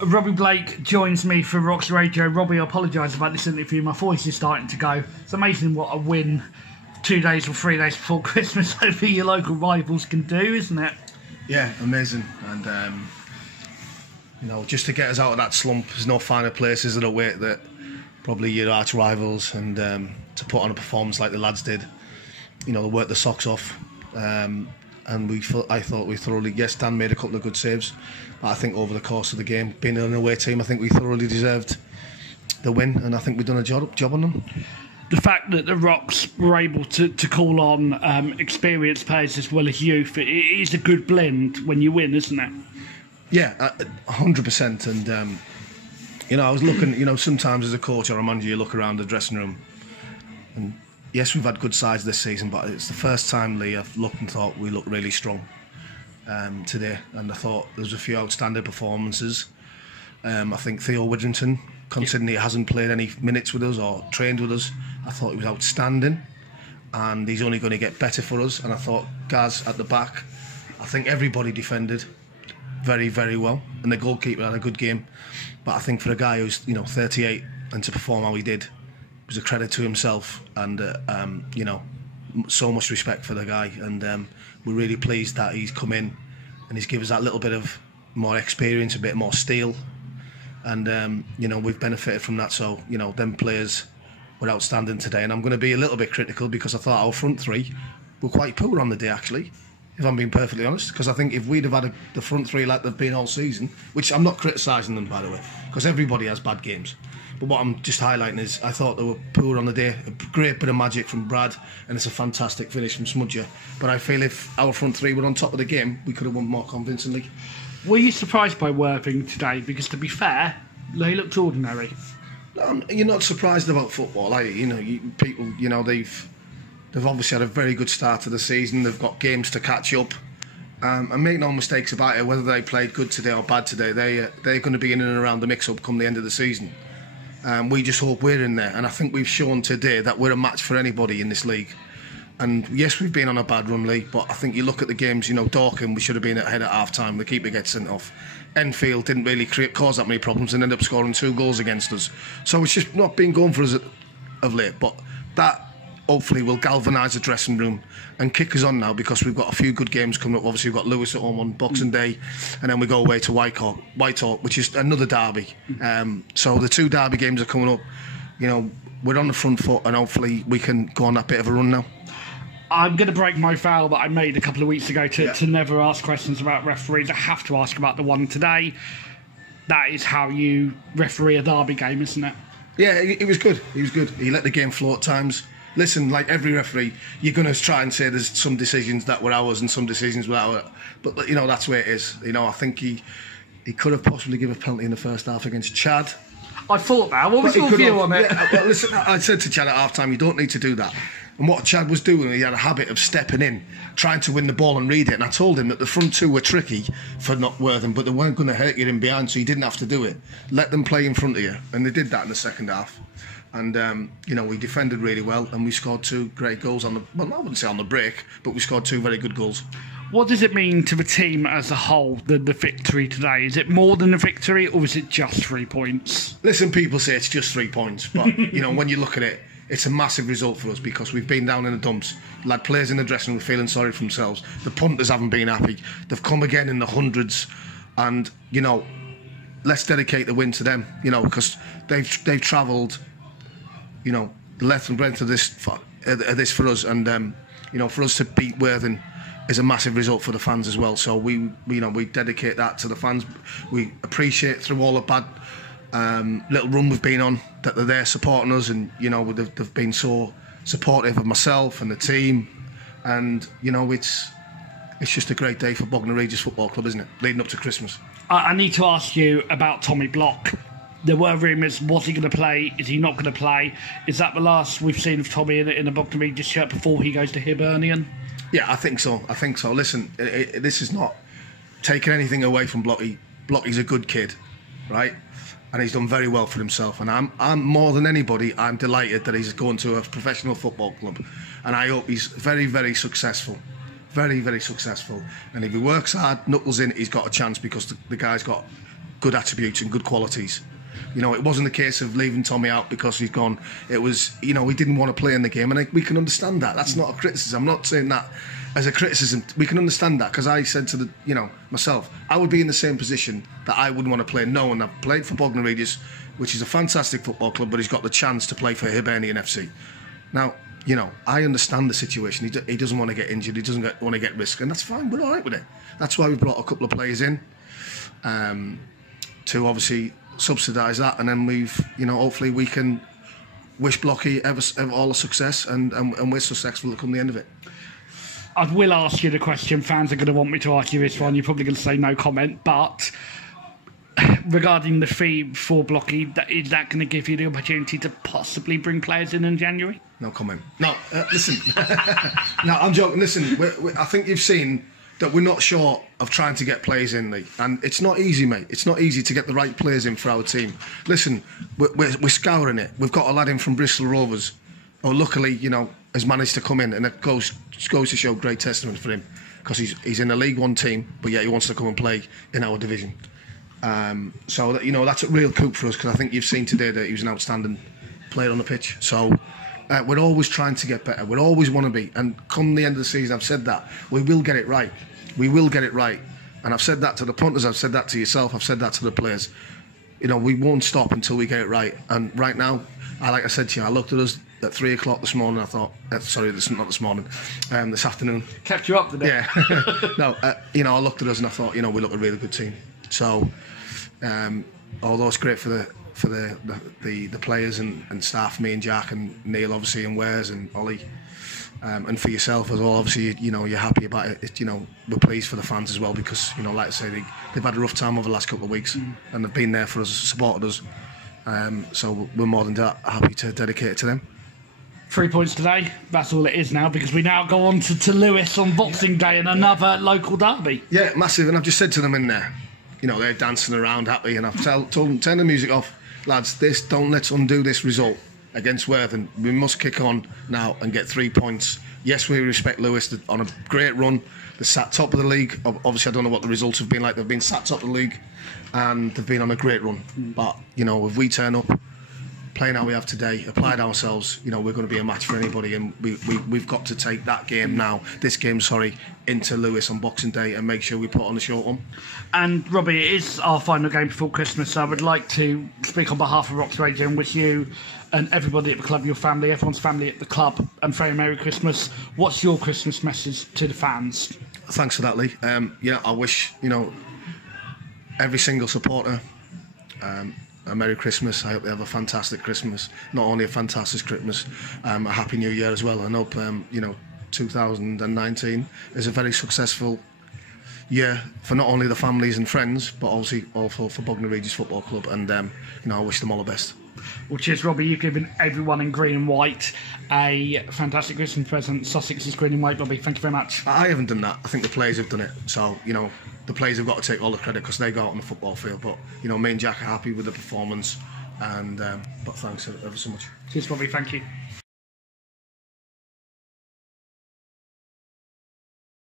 Robbie Blake joins me for Rocks Radio. Robbie, I apologise about this interview. My voice is starting to go. It's amazing what a win 2 days or 3 days before Christmas over your local rivals can do, isn't it? Yeah, amazing. And, just to get us out of that slump, there's no finer places than away that probably your arch rivals, and to put on a performance like the lads did. They worked the socks off. And I thought we thoroughly, yes, Dan made a couple of good saves, but I think over the course of the game, being an away team, I think we thoroughly deserved the win, and I think we've done a job on them. The fact that the Rocks were able to call on experienced players as well as youth, it is a good blend when you win, isn't it? Yeah, 100%. And, I was looking, sometimes as a coach or a manager, you look around the dressing room, and yes, we've had good sides this season, but it's the first time, Lee, I've looked and thought we look really strong today. And I thought there was a few outstanding performances. I think Theo Widrington, considering he hasn't played any minutes with us or trained with us, I thought he was outstanding. And he's only going to get better for us. And I thought Gaz at the back, I think everybody defended very, very well. And the goalkeeper had a good game. But I think for a guy who's, 38 and to perform how he did, it was a credit to himself, and so much respect for the guy, and we're really pleased that he's come in and he's given us that little bit of more experience, a bit more steel, and we've benefited from that. So them players were outstanding today, and I'm going to be a little bit critical because I thought our front three were quite poor on the day, actually, if I'm being perfectly honest, because I think if we'd have had the front three like they've been all season, which I'm not criticising them, by the way, because everybody has bad games. But what I'm just highlighting is I thought they were poor on the day. A great bit of magic from Brad, and it's a fantastic finish from Smudger. But I feel if our front three were on top of the game, we could have won more convincingly. Were you surprised by Worthing today? Because to be fair, they looked ordinary. You're not surprised about football, are you? People, they've obviously had a very good start to the season. They've got games to catch up. And make no mistakes about it, whether they played good today or bad today, they're going to be in and around the mix-up come the end of the season. We just hope we're in there, and I think we've shown today that we're a match for anybody in this league. And yes, we've been on a bad run, Lee, but I think you look at the games, Dorking, we should have been ahead at half-time, the keeper gets sent off. Enfield didn't really cause that many problems and ended up scoring 2 goals against us. So it's just not been going for us of late, but that hopefully will galvanise the dressing room and kick us on now, because we've got a few good games coming up. Obviously we've got Lewis at home on Boxing Day, and then we go away to Whitehawk, which is another derby. So the 2 derby games are coming up. We're on the front foot, and hopefully we can go on that bit of a run now. I'm going to break my vow that I made a couple of weeks ago to never ask questions about referees. I have to ask about the one today. That is how you referee a derby game, isn't it? Yeah, it was good. He was good. He let the game flow at times. Listen, like every referee, you're going to try and say there's some decisions that were ours and some decisions were ours. But, that's where it is. I think he could have possibly given a penalty in the first half against Chad. I thought that. What was your view on it? Yeah, but listen, I said to Chad at half-time, you don't need to do that. And what Chad was doing, he had a habit of stepping in, trying to win the ball and read it. And I told him that the front 2 were tricky for not Worthing, but they weren't going to hurt you in behind, so you didn't have to do it. Let them play in front of you. And they did that in the second half. And, we defended really well, and we scored 2 great goals I wouldn't say on the break, but we scored 2 very good goals. What does it mean to the team as a whole, the victory today? Is it more than a victory, or is it just 3 points? Listen, people say it's just 3 points, but, when you look at it, it's a massive result for us, because we've been down in the dumps. Like, players in the dressing room feeling sorry for themselves. The punters haven't been happy. They've come again in the hundreds, and, let's dedicate the win to them, because they've travelled, the length and breadth of this for us, and for us to beat Worthing is a massive result for the fans as well. So we dedicate that to the fans. We appreciate through all the bad little run we've been on that they're there supporting us, and they've been so supportive of myself and the team, and it's just a great day for Bognor Regis Football Club, isn't it? Leading up to Christmas. I need to ask you about Tommy Block. There were rumours, was he going to play? Is he not going to play? Is that the last we've seen of Tommy in a Bognor Regis shirt before he goes to Hibernian? Yeah, I think so. Listen, this is not taking anything away from Blocky. Blocky's a good kid, right? And he's done very well for himself. And I'm more than anybody, I'm delighted that he's going to a professional football club. And I hope he's very, very successful. Very, very successful. And if he works hard, knuckles in, he's got a chance, because the guy's got good attributes and good qualities. You know, it wasn't a case of leaving Tommy out because he's gone. It was, you know, he didn't want to play in the game, and we can understand that. That's not a criticism. I'm not saying that as a criticism. We can understand that, because I said to myself, I would be in the same position that I wouldn't want to play knowing I've played for Bognor Regis, which is a fantastic football club, but he's got the chance to play for Hibernian FC. Now, you know, I understand the situation. He doesn't want to get injured. He doesn't want to get risk, and that's fine. We're all right with it. That's why we brought a couple of players in to obviously subsidise that, and then hopefully we can wish Blocky all the success, and we're successful come the end of it. I will ask you the question. Fans are going to want me to ask you this one. You're probably going to say no comment, but regarding the fee for Blocky, is that going to give you the opportunity to possibly bring players in January? No comment. No, listen. No, I'm joking. Listen, I think you've seen that we're not short of trying to get players in, Lee. And it's not easy, mate. It's not easy to get the right players in for our team. Listen, we're scouring it. We've got a lad in from Bristol Rovers who luckily, you know, has managed to come in, and it goes to show great testament for him, because he's in a League One team, but yet he wants to come and play in our division. So that, you know, that's a real coup for us, because I think you've seen today that he was an outstanding player on the pitch. So we're always trying to get better. We always want to be. And come the end of the season, I've said that we will get it right. We will get it right. And I've said that to the punters. I've said that to yourself. I've said that to the players. You know, we won't stop until we get it right. And right now, like I said to you, I looked at us at 3 o'clock this morning. I thought, sorry, not this morning, this afternoon. Kept you up today. Yeah. No, you know, I looked at us and I thought, you know, we look a really good team. So, although it's great for the players and staff, me and Jack and Neil, obviously, and Wares and Ollie, and for yourself as well, obviously, you know, you're happy about it. You know, we're pleased for the fans as well, because, you know, like I say, they've had a rough time over the last couple of weeks, and they've been there for us, supported us. So we're more than happy to dedicate it to them. 3 points today. That's all it is now, because we now go on to Lewis on Boxing Day and another local derby. Yeah, massive. And I've just said to them in there, you know, they're dancing around happy, and I've told them, turn the music off, lads. Don't let's undo this result against Worthing. We must kick on now and get 3 points. Yes, we respect Lewis on a great run. They're sat top of the league. Obviously, I don't know what the results have been like. They've been sat top of the league, and they've been on a great run. But, you know, if we turn up, playing how we have today, applied ourselves, you know, we're going to be a match for anybody, and we've got to take that game now, into Lewis on Boxing Day, and make sure we put on a short one. And Robbie, it is our final game before Christmas, so I would like to speak on behalf of Rox Radio and wish you and everybody at the club, your family, everyone's family at the club, and very Merry Christmas. What's your Christmas message to the fans? Thanks for that, Lee. Yeah, I wish, you know, every single supporter a Merry Christmas. I hope they have a fantastic Christmas. Not only a fantastic Christmas, a Happy New Year as well. And I hope, you know, 2019 is a very successful year for not only the families and friends, but obviously also for Bognor Regis Football Club. And, you know, I wish them all the best. Well, cheers, Robbie. You've given everyone in green and white a fantastic Christmas present. Sussex is green and white, Robbie. Thank you very much. I haven't done that. I think the players have done it. So, you know, the players have got to take all the credit because they go out on the football field. But, you know, me and Jack are happy with the performance. And but thanks ever so much. Cheers, Robbie. Thank you.